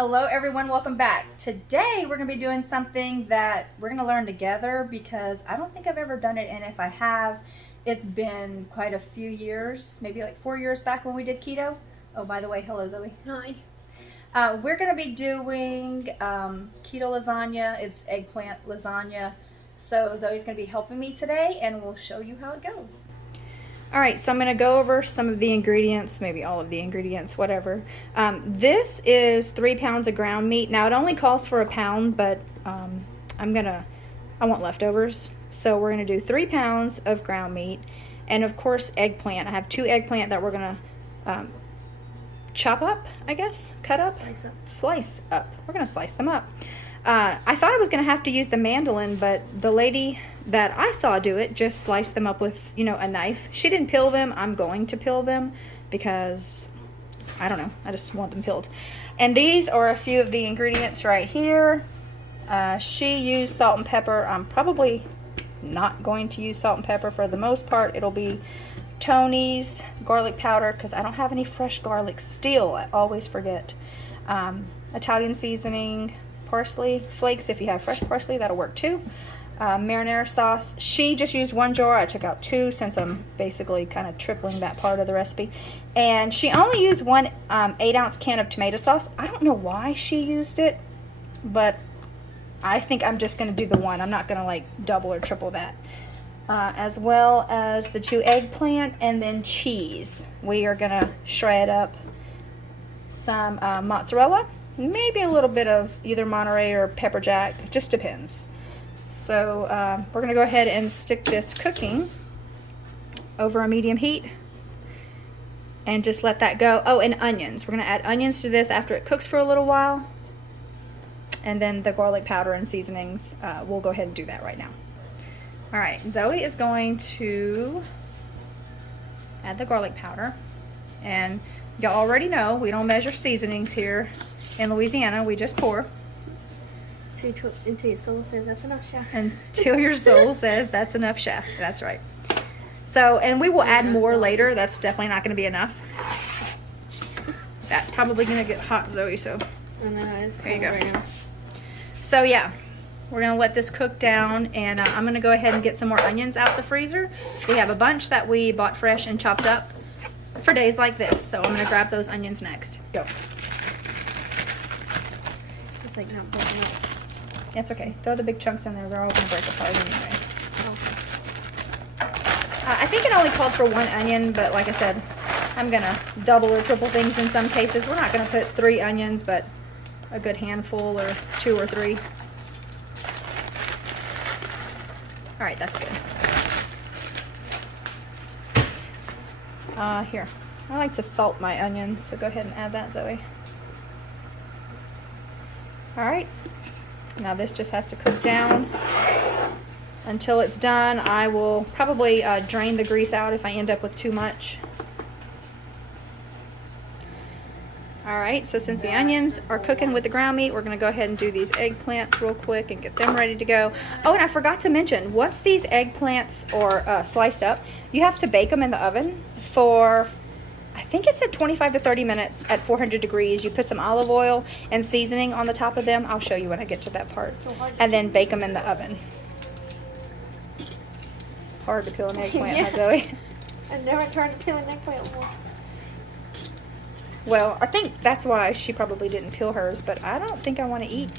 Hello everyone, welcome back. Today we're going to be doing something that we're going to learn together because I don't think I've ever done it, and if I have, it's been quite a few years, maybe like 4 years back when we did keto. Oh, by the way, hello Zoe. Hi. We're going to be doing keto lasagna. It's eggplant lasagna. So Zoe's going to be helping me today and we'll show you how it goes. Alright, so I'm going to go over some of the ingredients, maybe all of the ingredients, whatever. This is 3 pounds of ground meat. Now it only calls for a pound, but I want leftovers. So we're going to do 3 pounds of ground meat. And of course eggplant. I have 2 eggplant that we're going to chop up, I guess, cut up? Slice up. We're going to slice them up. I thought I was going to have to use the mandolin, but the lady that I saw do it just sliced them up with, a knife. She didn't peel them. I'm going to peel them because, I don't know, I just want them peeled. And these are a few of the ingredients right here. She used salt and pepper. I'm probably not going to use salt and pepper for the most part. It'll be Tony's garlic powder because I don't have any fresh garlic still. I always forget. Italian seasoning, parsley flakes. If you have fresh parsley, that'll work too. Marinara sauce. She just used 1 jar. I took out 2 since I'm basically kind of tripling that part of the recipe. And she only used 1 8-ounce can of tomato sauce. I don't know why she used it, but I think I'm just going to do the 1. I'm not going to like double or triple that. As well as the 2 eggplant and then cheese. We are going to shred up some mozzarella. Maybe a little bit of either Monterey or pepper jack. It just depends. So we're going to go ahead and stick this cooking over a medium heat and just let that go. Oh, and onions. We're going to add onions to this after it cooks for a little while. And then the garlic powder and seasonings, we'll go ahead and do that right now. All right, Zoe is going to add the garlic powder. And y'all already know we don't measure seasonings here in Louisiana. We just pour. Until your soul says that's enough, chef. Until your soul says that's enough, chef. That's right. So, and we will add more later. That's definitely not going to be enough. That's probably going to get hot, Zoe, so I know, it's there you cold go. right now. So yeah, we're going to let this cook down, and I'm going to go ahead and get some more onions out the freezer. We have a bunch that we bought fresh and chopped up for days like this. So I'm going to grab those onions next. Go. It's like not breaking up. That's okay. Throw the big chunks in there. They're all going to break apart anyway. I think it only called for 1 onion, but like I said, I'm going to double or triple things in some cases. We're not going to put 3 onions, but a good handful or 2 or 3. All right, that's good. Here. I like to salt my onions, so go ahead and add that, Zoe. All right. Now this just has to cook down until it's done. I will probably drain the grease out if I end up with too much. Alright, so since the onions are cooking with the ground meat, we're going to go ahead and do these eggplants real quick and get them ready to go. Oh, and I forgot to mention, once these eggplants are sliced up, you have to bake them in the oven for, I think it's at 25 to 30 minutes at 400 degrees. You put some olive oil and seasoning on the top of them. I'll show you when I get to that part. And then bake them in the oven. Hard to peel an eggplant, huh, Zoe? I never tried to peel an eggplant before. Well, I think that's why she probably didn't peel hers, but I don't think I want to eat.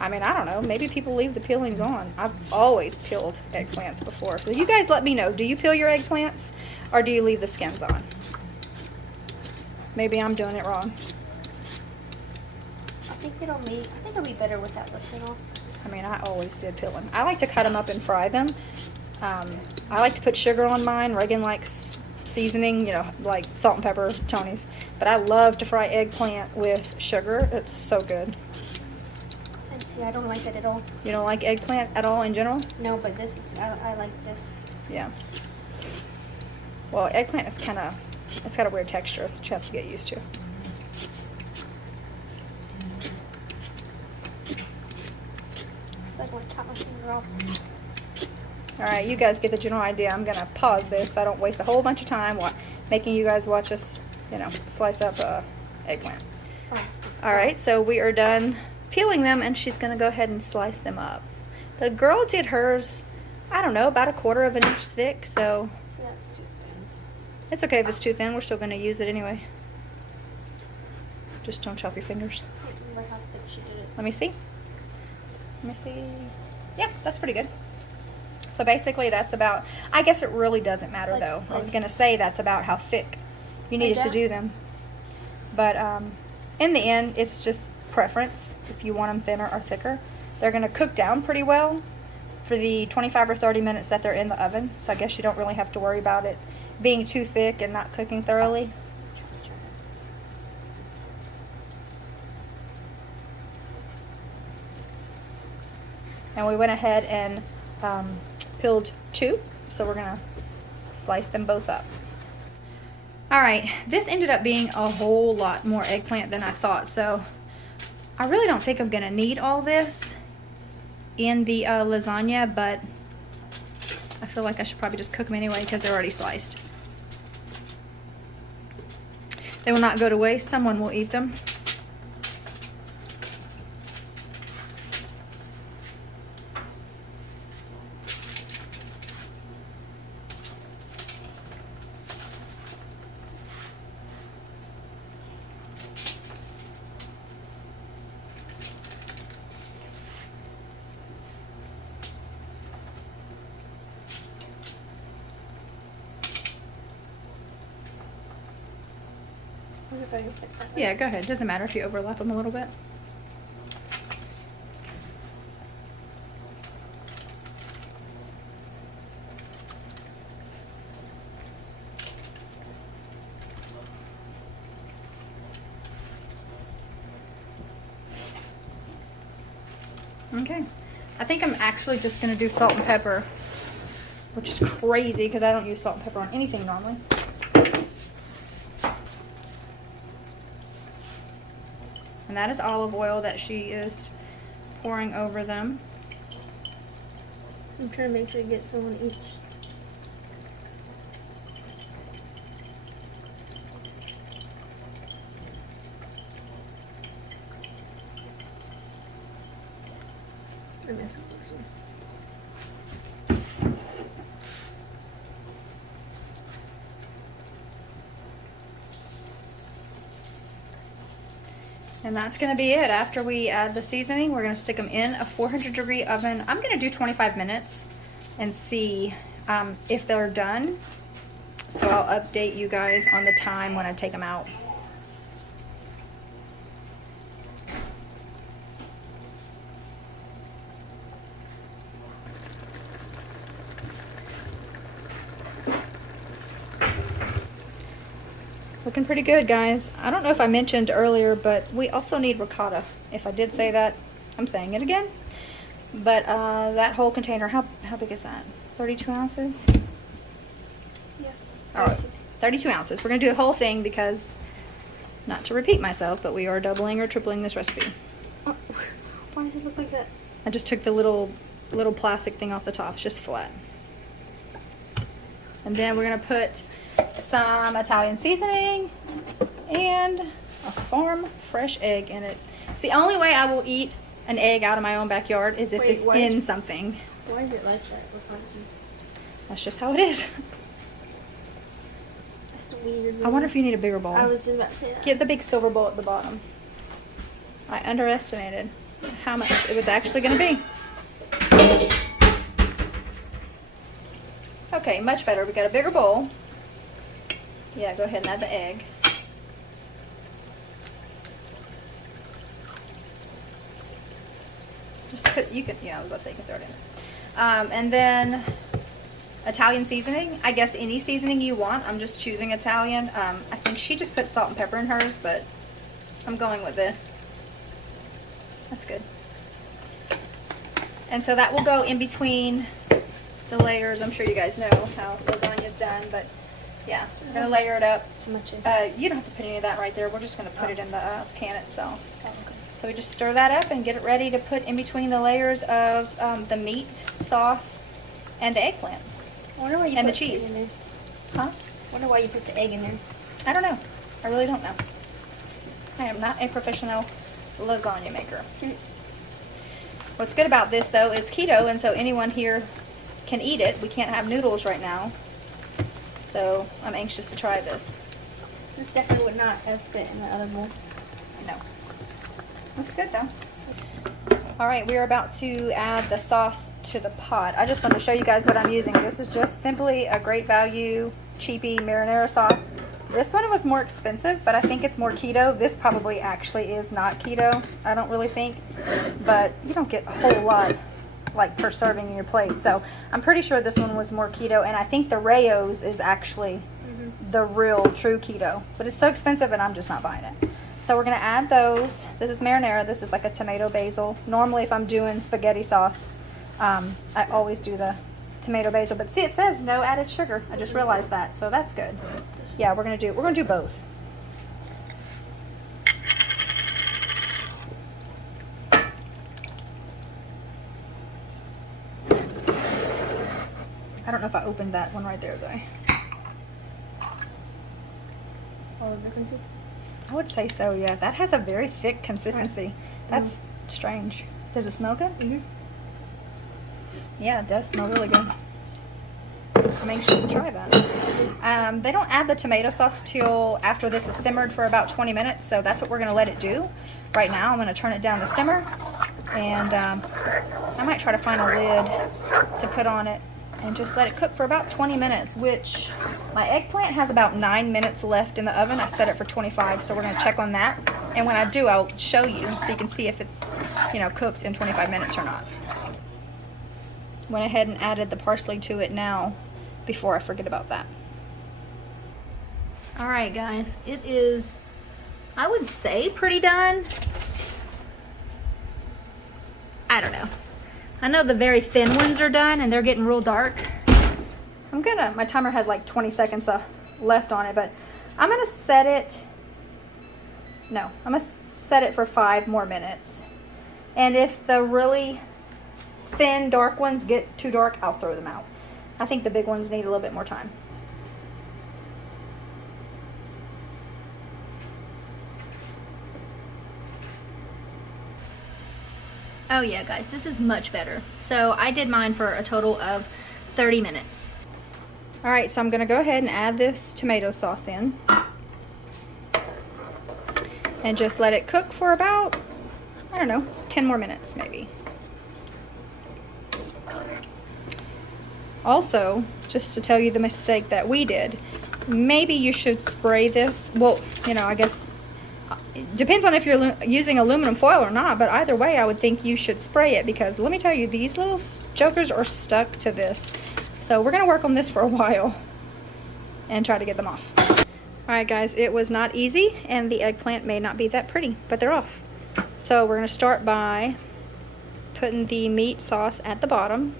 I mean, I don't know. Maybe people leave the peelings on. I've always peeled eggplants before. So you guys let me know. Do you peel your eggplants or do you leave the skins on? Maybe I'm doing it wrong. I think it'll be better without the skin on. I mean, I always did peel them. I like to cut them up and fry them. I like to put sugar on mine. Reagan likes seasoning, like salt and pepper, Tony's. But I love to fry eggplant with sugar. It's so good. And see, I don't like it at all. You don't like eggplant at all in general? No, but this is, I like this. Yeah. Well, eggplant is it's got a weird texture that you have to get used to. It's like when I chop my finger off. Alright, you guys get the general idea. I'm going to pause this so I don't waste a whole bunch of time making you guys watch us, slice up eggplant. Oh. All right, so we are done peeling them, and she's gonna go ahead and slice them up. The girl did hers, I don't know, about 1/4 of an inch thick, so So that's too thin. it's okay if it's too thin. We're still gonna use it anyway. Just don't chop your fingers. I don't remember how thick she did it. Let me see. Let me see. Yeah, that's pretty good. So basically that's about, I guess it really doesn't matter Like- though. I was like- gonna say that's about how thick you needed to that? do them. But in the end, it's just preference if you want them thinner or thicker. They're gonna cook down pretty well for the 25 or 30 minutes that they're in the oven. So I guess you don't really have to worry about it being too thick and not cooking thoroughly. And we went ahead and peeled 2, so we're gonna slice them both up. All right, this ended up being a whole lot more eggplant than I thought, so I really don't think I'm gonna need all this in the lasagna, but I feel like I should probably just cook them anyway because they're already sliced. They will not go to waste. Someone will eat them. What if I put that way? Yeah, go ahead. Doesn't matter if you overlap them a little bit. Okay. I think I'm actually just going to do salt and pepper, which is crazy because I don't use salt and pepper on anything normally. And that is olive oil that she is pouring over them. I'm trying to make sure you get someone each. I messed up this one. And that's going to be it. After we add the seasoning, we're going to stick them in a 400-degree oven. I'm going to do 25 minutes and see if they're done. So I'll update you guys on the time when I take them out. Looking pretty good, guys. I don't know if I mentioned earlier, but we also need ricotta. If I did say that, I'm saying it again. But that whole container, how big is that? 32 ounces? Yeah. All right, 32 ounces. We're gonna do the whole thing because, not to repeat myself, but we are doubling or tripling this recipe. Oh, why does it look like that? I just took the little plastic thing off the top. It's just flat. And then we're gonna put some Italian seasoning and a farm fresh egg in it. It's the only way I will eat an egg out of my own backyard is if Wait, it's what? in something. Why is it like that? With monkeys? That's just how it is. That's weird. I wonder if you need a bigger bowl. I was just about to say that. Get the big silver bowl at the bottom. I underestimated how much it was actually going to be. Okay, much better. We got a bigger bowl. Yeah, go ahead and add the egg. Just put, you can, yeah, I was about to say you can throw it in. And then Italian seasoning. I guess any seasoning you want. I'm just choosing Italian. I think she just put salt and pepper in hers, but I'm going with this. That's good. And so that will go in between the layers. I'm sure you guys know how lasagna's done, but yeah, I'm gonna layer it up. How much in? You don't have to put any of that right there. We're just gonna put it in the pan itself. Oh, okay. So we just stir that up and get it ready to put in between the layers of the meat, sauce, and the eggplant. I wonder why you And put the cheese. egg in there. Huh? I wonder why you put the egg in there. I don't know. I really don't know. I am not a professional lasagna maker. What's good about this though, it's keto, and so anyone here can eat it. We can't have noodles right now. So I'm anxious to try this. This definitely would not have fit in the other bowl. I know. Looks good though. All right, we are about to add the sauce to the pot. I just want to show you guys what I'm using. This is just simply a Great Value cheapy marinara sauce. This one was more expensive, but I think it's more keto. This probably actually is not keto, I don't really think, but you don't get a whole lot like per serving in your plate. So I'm pretty sure this one was more keto, and I think the Rayo's is actually the real true keto, but it's so expensive and I'm just not buying it. So we're gonna add those. This is marinara. This is like a tomato basil. Normally if I'm doing spaghetti sauce, I always do the tomato basil, but see, it says no added sugar. I just realized that, so that's good. Yeah, we're gonna do both. I don't know if I opened that one right there though. All of this one too? I would say so, yeah. That has a very thick consistency. That's strange. Does it smell good? Mm-hmm. Yeah, it does smell really good. I'm anxious to try that. They don't add the tomato sauce till after this is simmered for about 20 minutes, so that's what we're going to let it do. Right now, I'm going to turn it down to simmer, and I might try to find a lid to put on it and just let it cook for about 20 minutes, which my eggplant has about 9 minutes left in the oven. I set it for 25, so we're going to check on that. And when I do, I'll show you so you can see if it's, you know, cooked in 25 minutes or not. Went ahead and added the parsley to it now before I forget about that. All right, guys, it is, I would say, pretty done. I don't know. I know the very thin ones are done and they're getting real dark. My timer had like 20 seconds left on it, but I'm gonna set it, I'm gonna set it for 5 more minutes. And if the really thin, dark ones get too dark, I'll throw them out. I think the big ones need a little bit more time. Oh yeah, guys, this is much better. So I did mine for a total of 30 minutes. All right, so I'm gonna go ahead and add this tomato sauce in and just let it cook for about, I don't know, 10 more minutes maybe. Also, just to tell you the mistake that we did, maybe you should spray this. Well, you know, I guess it depends on if you're using aluminum foil or not, but either way, I would think you should spray it, because let me tell you, these little jokers are stuck to this. So we're gonna work on this for a while and try to get them off. All right, guys, it was not easy, and the eggplant may not be that pretty, but they're off. So we're gonna start by putting the meat sauce at the bottom.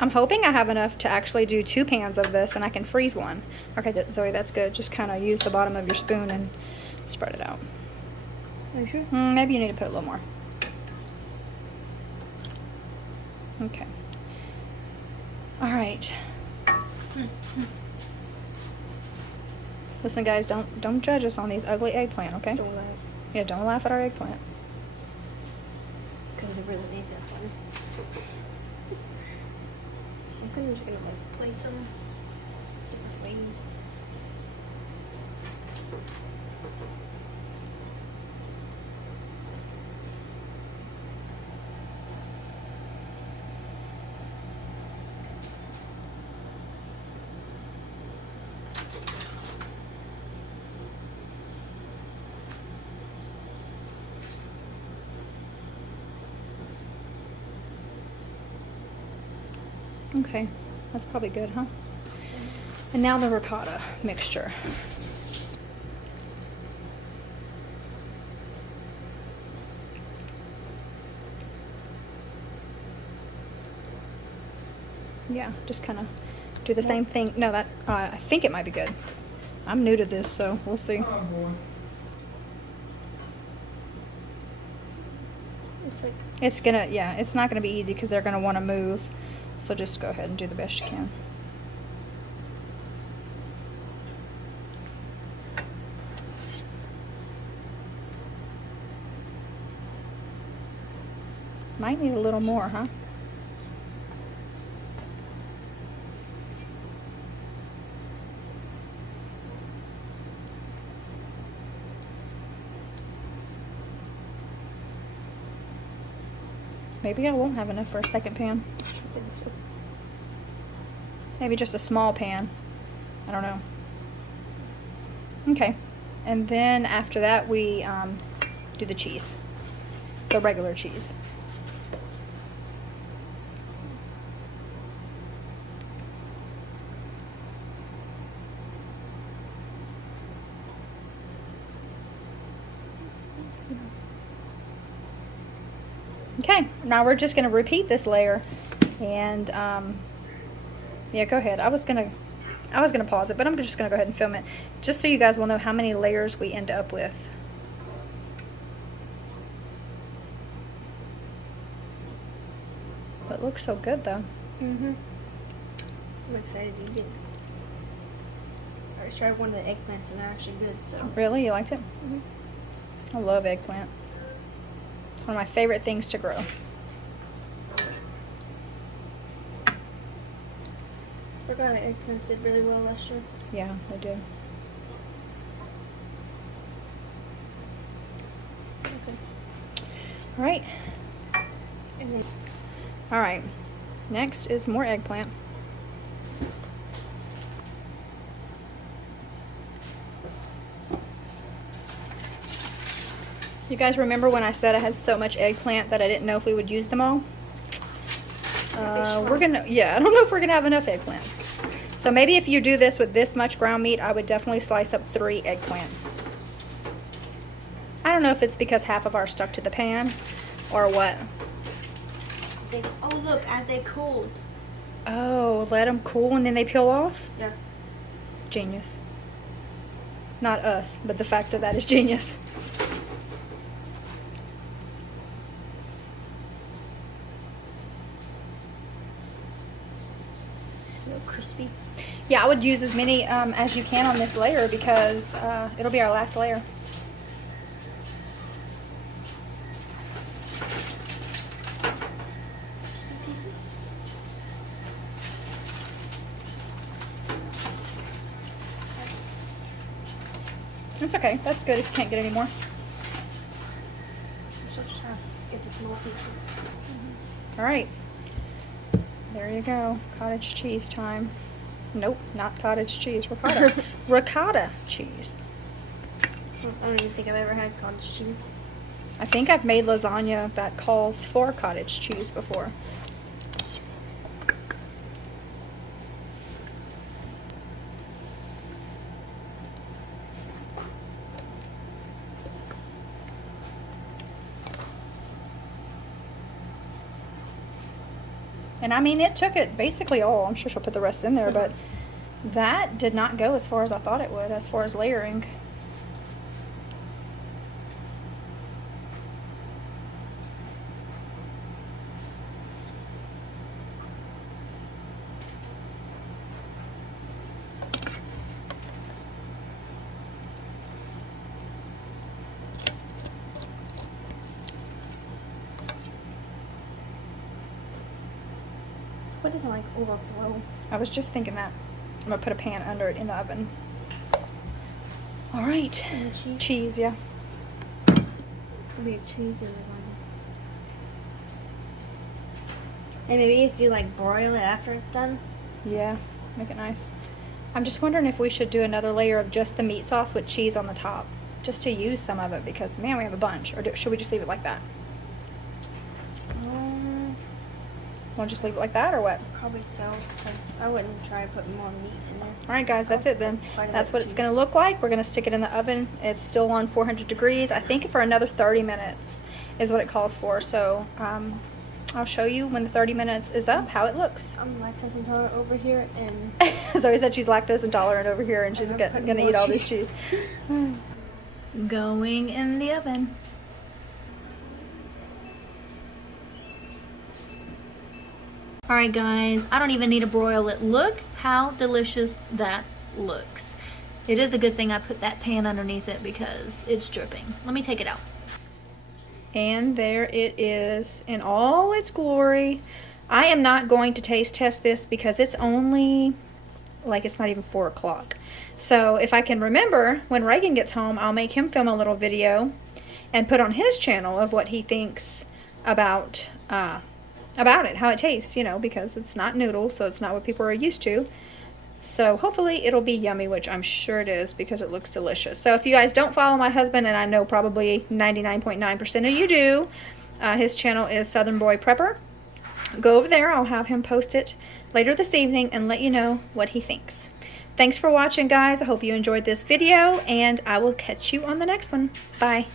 I'm hoping I have enough to actually do 2 pans of this, and I can freeze one. Okay, Zoe, that's good. Just kind of use the bottom of your spoon and spread it out. Are you sure? Maybe you need to put a little more. Okay. All right. Listen, guys, don't judge us on these ugly eggplant, okay? Don't laugh. Yeah, don't laugh at our eggplant. Because we really need that one. I'm just gonna like place them different ways. Okay, that's probably good, huh? And now the ricotta mixture. Yeah, just kind of do the same thing. No, that I think it might be good. I'm new to this, so we'll see. Oh boy. It's like, It's gonna, yeah, it's not gonna be easy because they're gonna want to move. So just go ahead and do the best you can. Might need a little more, huh? Maybe I won't have enough for a second pan. I don't think so. Maybe just a small pan. I don't know. Okay. And then after that, we do the cheese. The regular cheese. Okay, now we're just going to repeat this layer, and yeah, go ahead. I was gonna pause it, but I'm just gonna go ahead and film it, just so you guys will know how many layers we end up with. It looks so good, though. I'm excited to eat it. I tried one of the eggplants and they're actually good. So Really, you liked it? I love eggplant. It's one of my favorite things to grow. forgot our eggplants did really well last year. Yeah, they did. Okay. All right. And then All right. Next is more eggplant. You guys remember when I said I had so much eggplant that I didn't know if we would use them all? We're gonna, yeah, I don't know if we're gonna have enough eggplant. So maybe if you do this with this much ground meat, I would definitely slice up 3 eggplant. I don't know if it's because half of ours stuck to the pan or what. oh look, as they cooled. Oh, let them cool and then they peel off? Yeah. Genius. Not us, but the fact that is genius. It's a little crispy. Yeah, I would use as many as you can on this layer because it'll be our last layer. Crispy pieces. It's okay. That's good if you can't get any more. I'm just trying to get the small pieces. All right. There you go. Cottage cheese time. Nope, not cottage cheese. Ricotta. Ricotta cheese. I don't even think I've ever had cottage cheese. I think I've made lasagna that calls for cottage cheese before. And I mean, it took it basically all. I'm sure she'll put the rest in there, but that did not go as far as I thought it would, as far as layering. What doesn't like overflow? I was just thinking that. I'm gonna put a pan under it in the oven. All right. And cheese. Cheese, yeah. It's gonna be a cheesy lasagna. And maybe if you like broil it after it's done. Yeah, make it nice. I'm just wondering if we should do another layer of just the meat sauce with cheese on the top, just to use some of it because, man, we have a bunch. Or should we just leave it like that? Want to just leave it like that or what? Probably so, because I wouldn't try to put more meat in there. All right, guys, that's it then. Quite a That's bit what of it's going to look like. We're going to stick it in the oven. It's still on 400 degrees. I think for another 30 minutes is what it calls for. So I'll show you when the 30 minutes is up how it looks. I'm lactose intolerant over here, and Zoe said she's lactose intolerant over here and she's I'm going putting to more eat all this cheese. cheese. Going in the oven. All right, guys, I don't even need to broil it. Look how delicious that looks. It is a good thing I put that pan underneath it because it's dripping. Let me take it out. And there it is in all its glory. I am not going to taste test this because it's only, like, it's not even 4 o'clock. So if I can remember, when Reagan gets home, I'll make him film a little video and put on his channel of what he thinks about it, how it tastes, you know, because it's not noodles, so it's not what people are used to. So hopefully it'll be yummy, which I'm sure it is because it looks delicious. So if you guys don't follow my husband, and I know probably 99.9% of you do, his channel is Southern Boy Prepper. Go over there. I'll have him post it later this evening and let you know what he thinks. Thanks for watching, guys. I hope you enjoyed this video, and I will catch you on the next one. Bye.